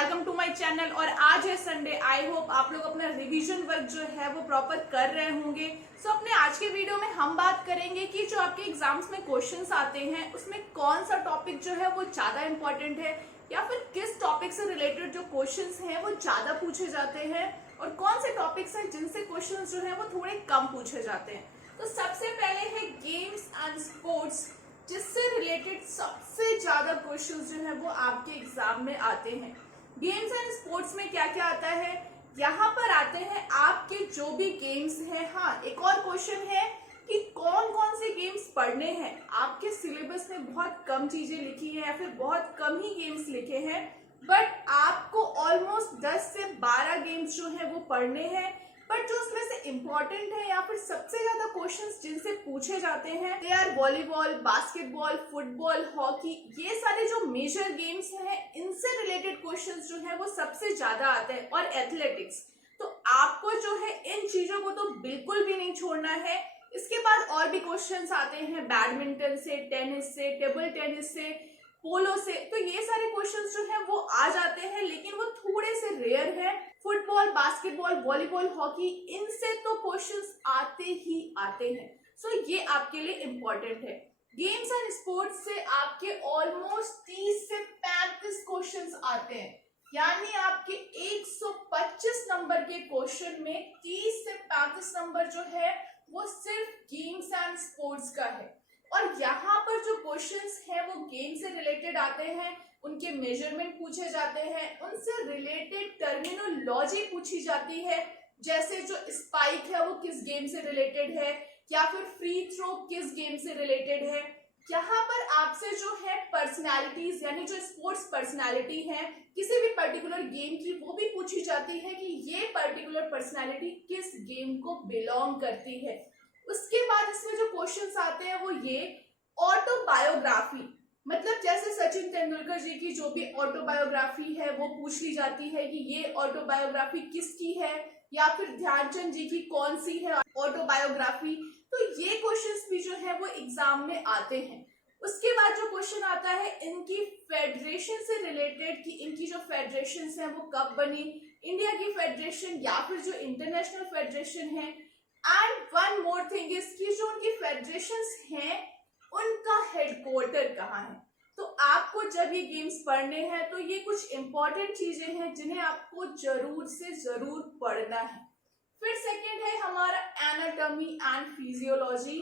Welcome to my channel. और आज है संडे। आई होप आप लोग अपना रिवीजन वर्क जो है वो प्रॉपर कर रहे होंगे। अपने आज के वीडियो में हम बात करेंगे कि जो आपके एग्जाम्स में क्वेश्चंस आते हैं उसमें कौन सा टॉपिक जो है वो ज्यादा इंपॉर्टेंट है, या फिर किस टॉपिक से रिलेटेड जो क्वेश्चंस हैं वो ज्यादा पूछे जाते हैं, और कौन से टॉपिक्स हैं जिनसे क्वेश्चंस जो है वो थोड़े कम पूछे जाते हैं। तो सबसे पहले है गेम्स एंड स्पोर्ट्स, जिससे रिलेटेड सबसे ज्यादा क्वेश्चंस जो है वो आपके एग्जाम में आते हैं। गेम्स एंड स्पोर्ट्स में क्या क्या आता है, यहाँ पर आते हैं आपके जो भी गेम्स हैं। हाँ, एक और क्वेश्चन है कि कौन कौन से गेम्स पढ़ने हैं। आपके सिलेबस में बहुत कम चीजें लिखी है या फिर बहुत कम ही गेम्स लिखे हैं, बट आपको ऑलमोस्ट 10 से 12 गेम्स जो है वो पढ़ने हैं। बट जो उसमें से इम्पोर्टेंट है या फिर सबसे ज्यादा क्वेश्चंस जिनसे पूछे जाते हैं they are volleyball, basketball, football, hockey. ये सारे जो मेजर गेम्स हैं इनसे रिलेटेड क्वेश्चंस जो है वो सबसे ज्यादा आते हैं। और एथलेटिक्स, तो आपको जो है इन चीजों को तो बिल्कुल भी नहीं छोड़ना है। इसके बाद और भी क्वेश्चंस आते हैं बैडमिंटन से, टेनिस से, टेबल टेनिस से, पोलो से। तो ये सारे क्वेश्चंस जो है वो आ जाते हैं, लेकिन वो थोड़े से रेयर है। फुटबॉल, बास्केटबॉल, वॉलीबॉल, हॉकी, इनसे तो क्वेश्चंस आते ही आते हैं। सो ये आपके लिए इम्पोर्टेंट है। गेम्स एंड स्पोर्ट्स से आपके ऑलमोस्ट 30 से 35 क्वेश्चंस आते हैं, यानी आपके 125 नंबर के क्वेश्चन में 30 से 35 नंबर जो है वो सिर्फ गेम्स एंड स्पोर्ट्स का है। और यहाँ पर जो क्वेश्चंस हैं वो गेम से रिलेटेड आते हैं, उनके मेजरमेंट पूछे जाते हैं, उनसे रिलेटेड टर्मिनोलॉजी पूछी जाती है, जैसे जो स्पाइक है वो किस गेम से रिलेटेड है, या फिर फ्री थ्रो किस गेम से रिलेटेड है। यहाँ पर आपसे जो है पर्सनैलिटीज, यानी जो स्पोर्ट्स पर्सनैलिटी है किसी भी पर्टिकुलर गेम की, वो भी पूछी जाती है कि ये पर्टिकुलर पर्सनैलिटी किस गेम को बिलोंग करती है। उसके बाद इसमें जो क्वेश्चंस आते हैं वो ये ऑटोबायोग्राफी, मतलब जैसे सचिन तेंदुलकर जी की जो भी ऑटोबायोग्राफी है वो पूछ ली जाती है कि ये ऑटोबायोग्राफी किसकी है, या फिर ध्यानचंद जी की कौन सी है ऑटोबायोग्राफी। तो ये क्वेश्चंस भी जो है वो एग्जाम में आते हैं। उसके बाद जो क्वेश्चन आता है इनकी फेडरेशन से रिलेटेड, कि इनकी जो फेडरेशन है वो कब बनी, इंडिया की फेडरेशन या फिर जो इंटरनेशनल फेडरेशन है। And one more thing is कि जो उनकी फेडरेशंस हैं उनका हेडक्वार्टर कहाँ है। तो आपको जब ये गेम्स पढ़ने हैं तो ये कुछ इंपॉर्टेंट चीजें हैं जिन्हें आपको जरूर से जरूर पढ़ना है। फिर सेकंड है हमारा एनाटॉमी एंड फिजियोलॉजी।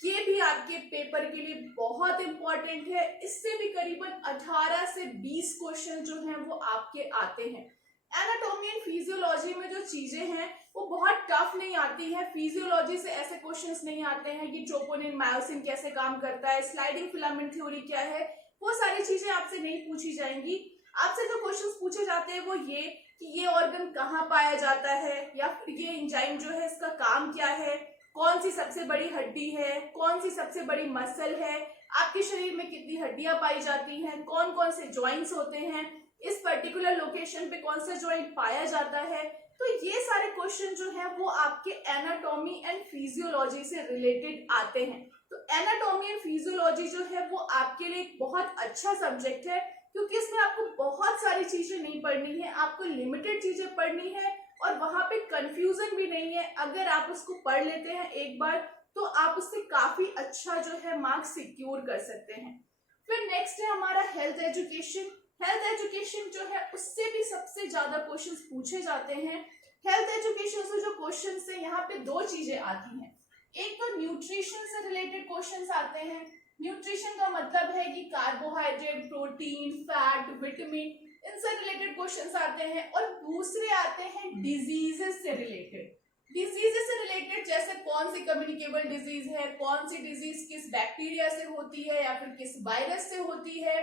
ये भी आपके पेपर के लिए बहुत इंपॉर्टेंट है। इससे भी करीबन 18 से 20 क्वेश्चन जो हैं वो आपके आते हैं। एनाटॉमी एंड फिजियोलॉजी में जो चीजें हैं वो बहुत टफ नहीं आती है। फिजियोलॉजी से ऐसे क्वेश्चंस नहीं आते हैं कि ट्रोपोनिन मायोसिन कैसे काम करता है, स्लाइडिंग फिलामेंट थ्योरी क्या है, वो सारी चीजें आपसे नहीं पूछी जाएंगी। आपसे जो क्वेश्चंस पूछे जाते हैं वो ये कि ये ऑर्गन कहाँ पाया जाता है, या फिर ये एंजाइम जो है इसका काम क्या है, कौन सी सबसे बड़ी हड्डी है, कौन सी सबसे बड़ी मसल है, आपके शरीर में कितनी हड्डियां पाई जाती हैं, कौन कौन से ज्वाइंट्स होते हैं, इस पर्टिकुलर लोकेशन पे कौन सा ज्वाइंट पाया जाता है। तो ये सारे क्वेश्चन जो है वो आपके एनाटॉमी एंड फिजियोलॉजी से रिलेटेड आते हैं। तो एनाटॉमी एंड फिजियोलॉजी जो है वो आपके लिए एक बहुत अच्छा सब्जेक्ट है, क्योंकि इसमें आपको बहुत सारी चीजें नहीं पढ़नी है, आपको लिमिटेड चीजें पढ़नी है, और वहां पे कंफ्यूजन भी नहीं है। अगर आप उसको पढ़ लेते हैं एक बार तो आप उससे काफी अच्छा जो है मार्क्स सिक्योर कर सकते हैं। फिर नेक्स्ट है हमारा हेल्थ एजुकेशन। हेल्थ एजुकेशन जो है उससे भी सबसे ज्यादा क्वेश्चंस पूछे जाते हैं। हेल्थ एजुकेशन से जो क्वेश्चंस है यहाँ पे दो चीजें आती हैं। एक तो न्यूट्रिशन से रिलेटेड क्वेश्चंस आते हैं। न्यूट्रिशन का मतलब है कि कार्बोहाइड्रेट, प्रोटीन, फैट, विटामिन, इनसे रिलेटेड क्वेश्चंस आते हैं। और दूसरे आते हैं डिजीजेस से रिलेटेड। डिजीजेस से रिलेटेड जैसे कौन सी कम्युनिकेबल डिजीज है, कौन सी डिजीज किस बैक्टीरिया से होती है या फिर किस वायरस से होती है,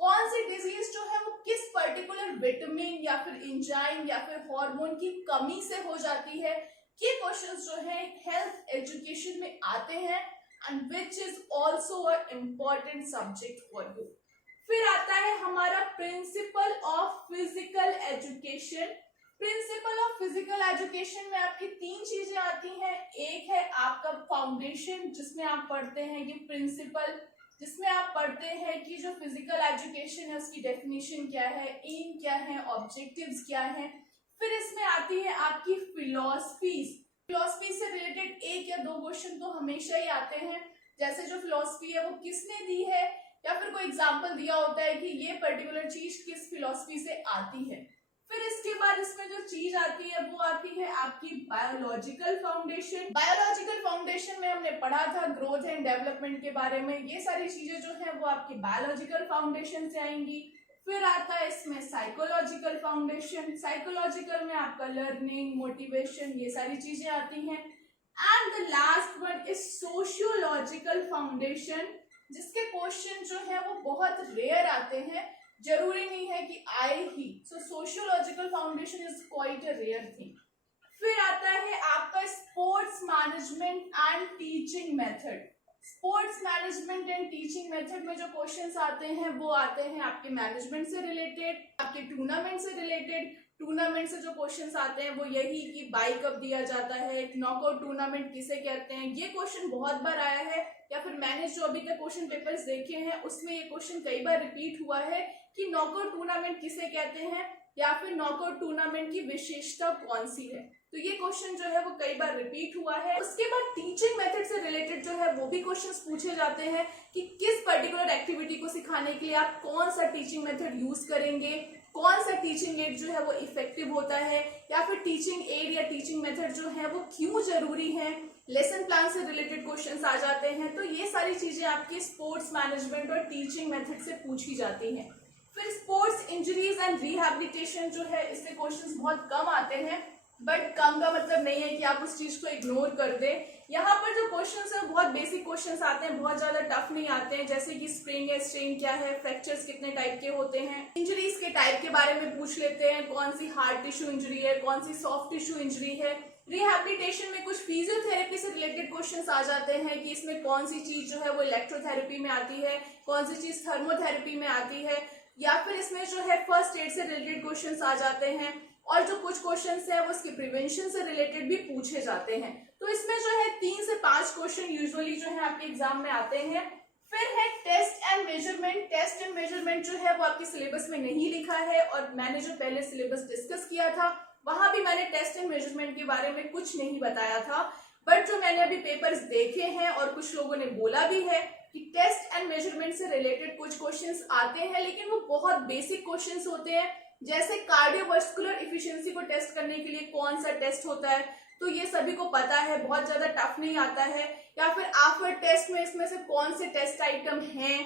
कौन सी डिजीज जो है वो किस पर्टिकुलर विटामिन या फिर एंजाइम या फिर हार्मोन की कमी से हो जाती है। ये क्वेश्चंस जो है हेल्थ एजुकेशन में आते हैं, and which is also a important subject for you. फिर आता है हमारा principle of physical education. Principle of physical education में आपकी तीन चीजें आती हैं। एक है आपका फाउंडेशन, जिसमें आप पढ़ते हैं ये प्रिंसिपल, जिसमें आप पढ़ते हैं कि जो फिजिकल एजुकेशन है उसकी डेफिनेशन क्या है, एम क्या है, ऑब्जेक्टिव्स क्या है। फिर इसमें आती है आपकी फिलॉसफीज। फिलॉसफी से रिलेटेड एक या दो क्वेश्चन तो हमेशा ही आते हैं, जैसे जो फिलॉसफी है वो किसने दी है, या फिर कोई एग्जाम्पल दिया होता है कि ये पर्टिकुलर चीज किस फिलॉसफी से आती है। फिर इसके बाद इसमें जो चीज आती है वो आती है आपकी बायोलॉजिकल फाउंडेशन। बायोलॉजिकल फाउंडेशन में हमने पढ़ा था ग्रोथ एंड डेवलपमेंट के बारे में। ये सारी चीजें जो है वो आपकी बायोलॉजिकल फाउंडेशन से आएंगी। फिर आता है इसमें साइकोलॉजिकल फाउंडेशन। साइकोलॉजिकल में आपका लर्निंग, मोटिवेशन, ये सारी चीजें आती हैं। And the last one is sociological foundation, जिसके क्वेश्चन जो है वो बहुत रेयर आते हैं, जरूरी नहीं है कि आए ही। So sociological foundation is quite a rare thing. फिर आता है आपका sports management and teaching method. Sports management and teaching method में जो क्वेश्चंस आते हैं वो आते हैं आपके मैनेजमेंट से रिलेटेड, आपके टूर्नामेंट से रिलेटेड। टूर्नामेंट से जो क्वेश्चंस आते हैं वो यही कि बाई कब दिया जाता है, एक नॉकआउट टूर्नामेंट किसे कहते हैं, ये क्वेश्चन बहुत बार आया है। या फिर मैंने जो अभी तक क्वेश्चन पेपर्स देखे हैं उसमें ये क्वेश्चन कई बार रिपीट हुआ है कि नॉकआउट टूर्नामेंट किसे कहते हैं, या फिर नॉकआउट टूर्नामेंट की विशेषता कौन सी है। तो ये क्वेश्चन जो है वो कई बार रिपीट हुआ है। उसके बाद टीचिंग मेथड से रिलेटेड जो है वो भी क्वेश्चंस पूछे जाते हैं कि किस पर्टिकुलर एक्टिविटी को सिखाने के लिए आप कौन सा टीचिंग मेथड यूज करेंगे, कौन सा टीचिंग एड जो है वो इफेक्टिव होता है, या फिर टीचिंग एड या टीचिंग मेथड जो है वो क्यों जरूरी है। लेसन प्लान से रिलेटेड क्वेश्चंस आ जाते हैं। तो ये सारी चीजें आपकी स्पोर्ट्स मैनेजमेंट और टीचिंग मेथड से पूछी जाती हैं। फिर स्पोर्ट्स इंजरीज एंड रिहैबिलिटेशन जो है, इससे क्वेश्चंस बहुत कम आते हैं, बट कम का मतलब नहीं है कि आप उस चीज को इग्नोर कर दें। यहाँ पर जो क्वेश्चंस है बहुत बेसिक क्वेश्चंस आते हैं, बहुत ज्यादा टफ नहीं आते हैं, जैसे कि स्प्रिंग है, स्ट्रेन क्या है, फ्रैक्चर्स कितने टाइप के होते हैं, इंजरीज के टाइप के बारे में पूछ लेते हैं, कौन सी हार्ड टिश्यू इंजरी है, कौन सी सॉफ्ट टिश्यू इंजरी है। रिहैबिलिटेशन में कुछ फिजियोथेरेपी से रिलेटेड क्वेश्चंस आ जाते हैं कि इसमें कौन सी चीज जो है वो इलेक्ट्रोथेरेपी में आती है, कौन सी चीज थर्मोथेरेपी में आती है, या फिर इसमें जो है फर्स्ट एड से रिलेटेड क्वेश्चंस आ जाते हैं। और जो कुछ क्वेश्चंस है वो इसके प्रिवेंशन से रिलेटेड भी पूछे जाते हैं। तो इसमें जो है 3 से 5 क्वेश्चन यूजुअली जो है आपके एग्जाम में आते हैं। फिर है test and measurement. Test and measurement जो है वो आपके सिलेबस में नहीं लिखा है, और मैंने जो पहले सिलेबस डिस्कस किया था वहां भी मैंने टेस्ट एंड मेजरमेंट के बारे में कुछ नहीं बताया था। बट जो मैंने अभी पेपर्स देखे हैं और कुछ लोगों ने बोला भी है कि टेस्ट एंड मेजरमेंट से रिलेटेड कुछ क्वेश्चंस आते हैं, लेकिन वो बहुत बेसिक क्वेश्चंस होते हैं। जैसे कार्डियोवास्कुलर इफिशिएंसी को टेस्ट करने के लिए कौन सा टेस्ट होता है, तो ये सभी को पता है, बहुत ज्यादा टफ नहीं आता है। या फिर आफ्टर टेस्ट में इसमें से कौन से टेस्ट आइटम हैं,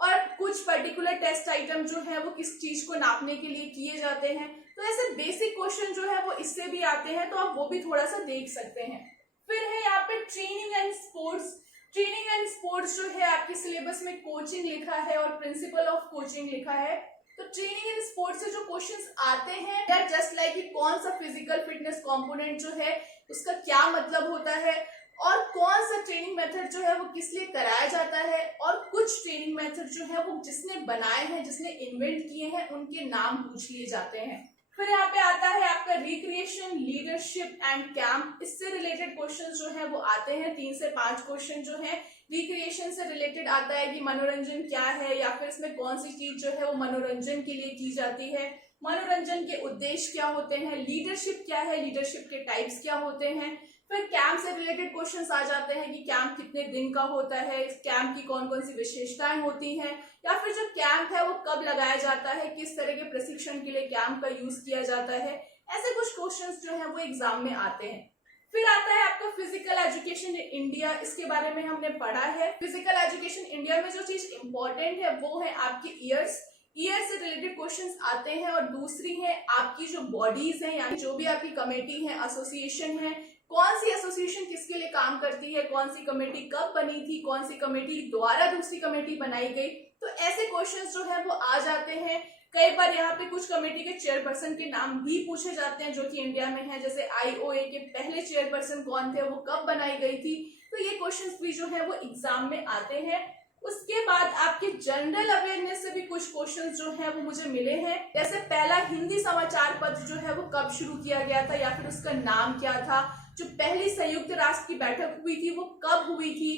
और कुछ पर्टिकुलर टेस्ट आइटम जो है वो किस चीज को नापने के लिए किए जाते हैं। तो ऐसे बेसिक क्वेश्चन जो है वो इससे भी आते हैं, तो आप वो भी थोड़ा सा देख सकते हैं। फिर है यहाँ पे training and sports. Training and sports जो है आपके सिलेबस में कोचिंग लिखा है और प्रिंसिपल ऑफ कोचिंग लिखा है। तो ट्रेनिंग एंड स्पोर्ट्स से जो क्वेश्चंस आते हैं दैट जस्ट लाइक कौन सा फिजिकल फिटनेस कंपोनेंट जो है उसका क्या मतलब होता है, और कौन सा ट्रेनिंग मेथड जो है वो किस लिए कराया जाता है, और कुछ ट्रेनिंग मेथड जो है वो जिसने बनाए हैं, जिसने इन्वेंट किए हैं, उनके नाम पूछ लिए जाते हैं। फिर यहाँ पे आता है आपका रिक्रिएशन, लीडरशिप एंड कैंप। इससे रिलेटेड क्वेश्चन जो है वो आते हैं, 3 से 5 क्वेश्चन जो है रिक्रिएशन से रिलेटेड आता है कि मनोरंजन क्या है, या फिर इसमें कौन सी चीज जो है वो मनोरंजन के लिए की जाती है, मनोरंजन के उद्देश्य क्या होते हैं, लीडरशिप क्या है, लीडरशिप के टाइप्स क्या होते हैं। फिर कैंप से रिलेटेड क्वेश्चंस आ जाते हैं कि कैंप कितने दिन का होता है, इस कैंप की कौन कौन सी विशेषताएं होती हैं, या फिर जो कैंप है वो कब लगाया जाता है, किस तरह के प्रशिक्षण के लिए कैंप का यूज किया जाता है। ऐसे कुछ क्वेश्चंस जो है वो एग्जाम में आते हैं। फिर आता है आपका फिजिकल एजुकेशन इन इंडिया। इसके बारे में हमने पढ़ा है। फिजिकल एजुकेशन इंडिया में जो चीज इंपॉर्टेंट है वो है आपके ईयर्स से रिलेटेड क्वेश्चंस आते हैं, और दूसरी है आपकी जो बॉडीज हैं, यानी जो भी आपकी कमेटी है, एसोसिएशन है, कौन सी एसोसिएशन किसके लिए काम करती है, कौन सी कमेटी कब बनी थी, कौन सी कमेटी द्वारा दूसरी कमेटी बनाई गई। तो ऐसे क्वेश्चंस जो है वो आ जाते हैं। कई बार यहाँ पे कुछ कमेटी के चेयरपर्सन के नाम भी पूछे जाते हैं जो कि इंडिया में है, जैसे आईओए के पहले चेयरपर्सन कौन थे, वो कब बनाई गई थी। तो ये क्वेश्चंस भी जो है वो एग्जाम में आते हैं। उसके बाद आपके जनरल अवेयरनेस से भी कुछ क्वेश्चंस जो है वो मुझे मिले हैं, जैसे पहला हिंदी समाचार पत्र जो है वो कब शुरू किया गया था, या फिर उसका नाम क्या था, जो पहली संयुक्त राष्ट्र की बैठक हुई थी वो कब हुई थी,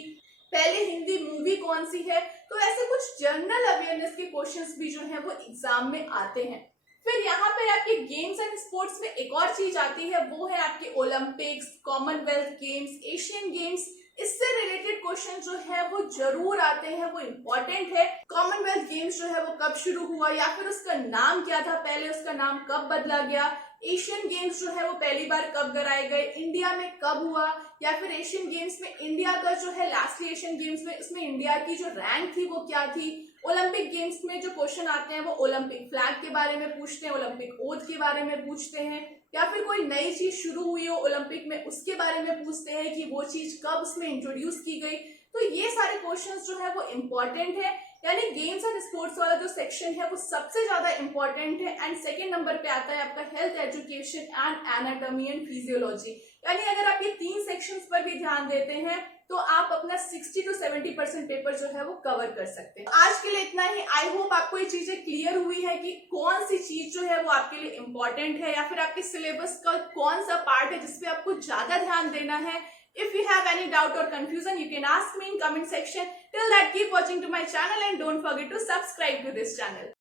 पहले हिंदी मूवी कौन सी है, तो ऐसे कुछ जनरल अवेयरनेस के क्वेश्चंस भी जो है वो एग्जाम में आते हैं। फिर यहाँ पे आपके गेम्स एंड स्पोर्ट्स में एक और चीज आती है, वो है आपके Olympics, Commonwealth games, Asian games. इससे रिलेटेड क्वेश्चन जो है वो जरूर आते हैं, वो इम्पोर्टेंट है। कॉमनवेल्थ गेम्स जो है वो कब शुरू हुआ, या फिर उसका नाम क्या था पहले, उसका नाम कब बदला गया, एशियन गेम्स जो है वो पहली बार कब कराए गए, इंडिया में कब हुआ, या फिर एशियन गेम्स में इंडिया का जो है लास्टली एशियन गेम्स में उसमें इंडिया की जो रैंक थी वो क्या थी। ओलंपिक गेम्स में जो क्वेश्चन आते हैं वो ओलंपिक फ्लैग के बारे में पूछते हैं, ओलंपिक ओथ के बारे में पूछते हैं, या फिर कोई नई चीज शुरू हुई हो ओलंपिक में उसके बारे में पूछते हैं कि वो चीज कब उसमें इंट्रोड्यूस की गई। तो ये सारे क्वेश्चंस जो है वो इम्पोर्टेंट है। यानी गेम्स एंड स्पोर्ट्स वाला जो सेक्शन है वो सबसे ज्यादा इंपॉर्टेंट है। एंड सेकंड नंबर पे आता है आपका health education and anatomy and physiology. यानी अगर आप ये तीन सेक्शंस पर भी ध्यान देते हैं तो आप अपना 60 to 70% पेपर जो है वो कवर कर सकते हैं। आज के लिए इतना ही। आई होप आपको ये चीजें क्लियर हुई है कि कौन सी चीज जो है वो आपके लिए इम्पोर्टेंट है, या फिर आपके सिलेबस का कौन सा पार्ट है जिसपे आपको ज्यादा ध्यान देना है। If you have any doubt or confusion, you can ask me in comment section. Till that, keep watching to my channel and don't forget to subscribe to this channel.